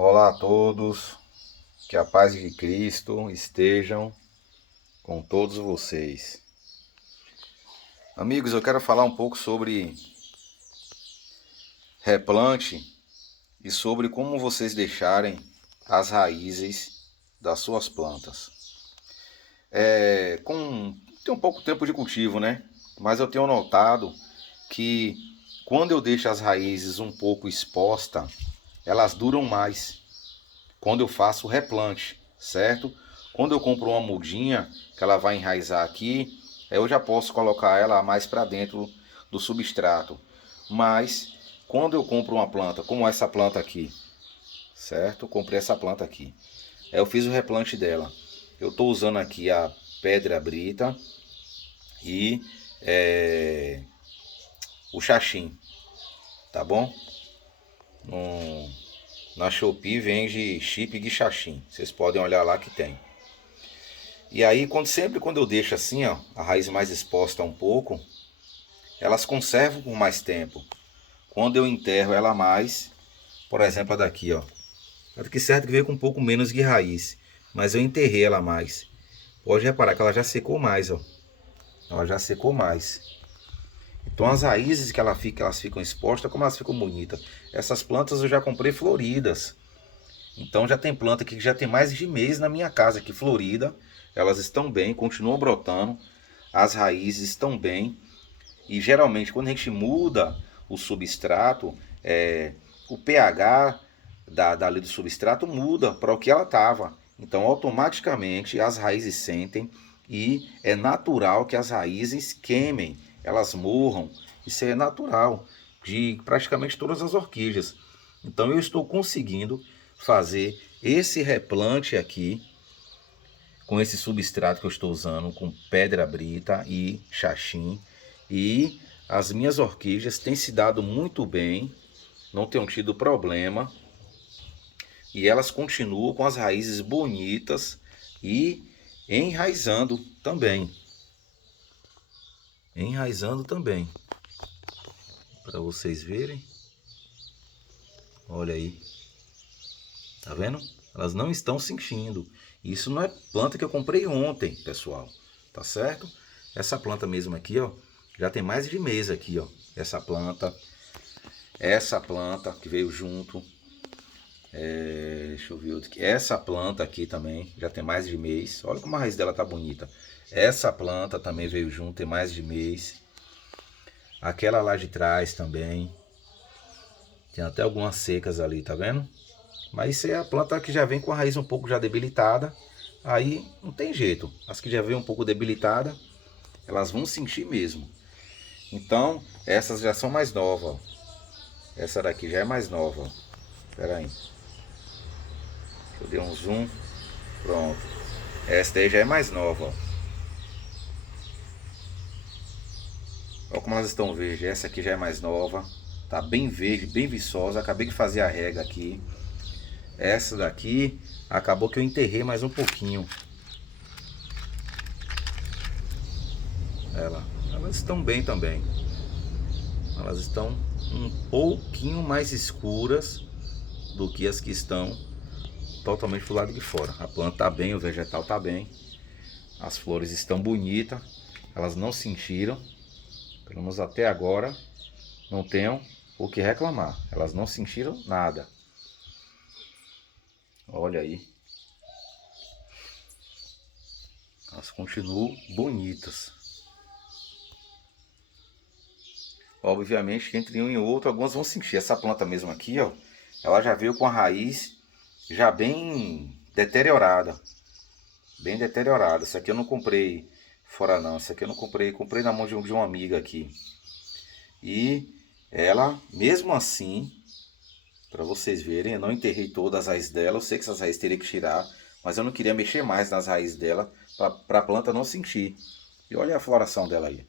Olá a todos, que a paz de Cristo estejam com todos vocês. Amigos, eu quero falar um pouco sobre replante e sobre como vocês deixarem as raízes das suas plantas. Tem um pouco tempo de cultivo, né? Mas eu tenho notado que quando eu deixo as raízes um pouco expostas, elas duram mais. Quando eu faço o replante, certo? Quando eu compro uma mudinha que ela vai enraizar aqui, eu já posso colocar ela mais para dentro do substrato. Mas quando eu compro uma planta, como essa planta aqui, certo? Eu comprei essa planta aqui. Eu fiz o replante dela. Eu estou usando aqui a pedra brita e o xaxim, tá bom? No, na Shopee vende chip de xaxim. Vocês podem olhar lá que tem. E aí, sempre quando eu deixo assim, ó, a raiz mais exposta um pouco, elas conservam por mais tempo. Quando eu enterro ela mais, por exemplo, a daqui, ó. A daqui certo que veio com um pouco menos de raiz, mas eu enterrei ela mais. Pode reparar que ela já secou mais, ó. Ela já secou mais. Então as raízes que elas ficam expostas, como elas ficam bonitas. Essas plantas eu já comprei floridas. Então já tem planta aqui que já tem mais de mês na minha casa aqui florida. Elas estão bem, continuam brotando. As raízes estão bem. E geralmente quando a gente muda o substrato, o pH dali do substrato muda para o que ela estava. Então automaticamente as raízes sentem e é natural que as raízes queimem, elas morram. Isso é natural de praticamente todas as orquídeas. Então eu estou conseguindo fazer esse replante aqui com esse substrato que eu estou usando, com pedra brita e xaxim. E as minhas orquídeas têm se dado muito bem, não tenham tido problema. E elas continuam com as raízes bonitas e enraizando também. Enraizando também. Para vocês verem. Olha aí. Tá vendo? Elas não estão sentindo. Isso não é planta que eu comprei ontem, pessoal. Tá certo? Essa planta mesmo aqui, ó, já tem mais de mês aqui, ó. Essa planta que veio junto. Deixa eu ver outro aqui. Essa planta aqui também já tem mais de mês. Olha como a raiz dela tá bonita. Essa planta também veio junto, tem mais de mês. Aquela lá de trás também. Tem até algumas secas ali, tá vendo? Mas isso é a planta que já vem com a raiz um pouco já debilitada. Aí não tem jeito. As que já vem um pouco debilitada, elas vão sentir mesmo. Então, essas já são mais novas. Ó. Essa daqui já é mais nova. Ó. Pera aí. Eu dei um zoom. Pronto. Essa daí já é mais nova. Ó. Olha como elas estão verdes. Essa aqui já é mais nova. Tá bem verde, bem viçosa. Acabei de fazer a rega aqui. Essa daqui acabou que eu enterrei mais um pouquinho. Elas estão bem também. Elas estão um pouquinho mais escuras do que as que estão totalmente pro lado de fora. A planta está bem, o vegetal está bem. As flores estão bonitas. Elas não sentiram, pelo menos até agora, não tenham o que reclamar. Elas não sentiram nada. Olha aí. Elas continuam bonitas. Obviamente que entre um e outro, algumas vão sentir. Essa planta mesmo aqui, ó, ela já veio com a raiz já bem deteriorada. Bem deteriorada. Essa aqui eu não comprei fora não. Essa aqui eu não comprei. Comprei na mão de uma amiga aqui. E ela, mesmo assim, para vocês verem, eu não enterrei todas as raízes dela. Eu sei que essas raízes teria que tirar. Mas eu não queria mexer mais nas raízes dela para a planta não sentir. E olha a floração dela aí.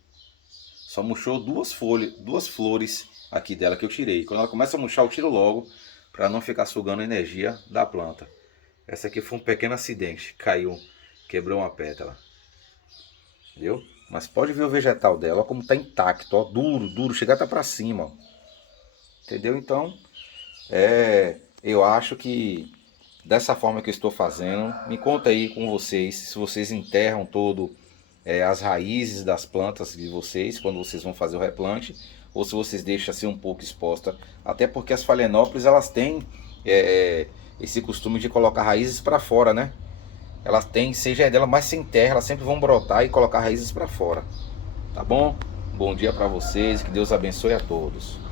Só murchou duas folhas, duas flores aqui dela que eu tirei. Quando ela começa a murchar, eu tiro logo para não ficar sugando a energia da planta. Essa aqui foi um pequeno acidente, caiu, quebrou uma pétala. Viu? Mas pode ver o vegetal dela, ó, como está intacto, ó, duro, duro, chega até para cima, ó. Entendeu? Então, Eu acho que dessa forma que eu estou fazendo, me conta aí com vocês, se vocês enterram todo as raízes das plantas de vocês quando vocês vão fazer o replante, ou se vocês deixam assim um pouco exposta, até porque as phalaenópolis elas têm é, esse costume de colocar raízes para fora, né? Elas têm, seja dela, mas sem terra, elas sempre vão brotar e colocar raízes para fora, tá bom? Bom dia para vocês, que Deus abençoe a todos.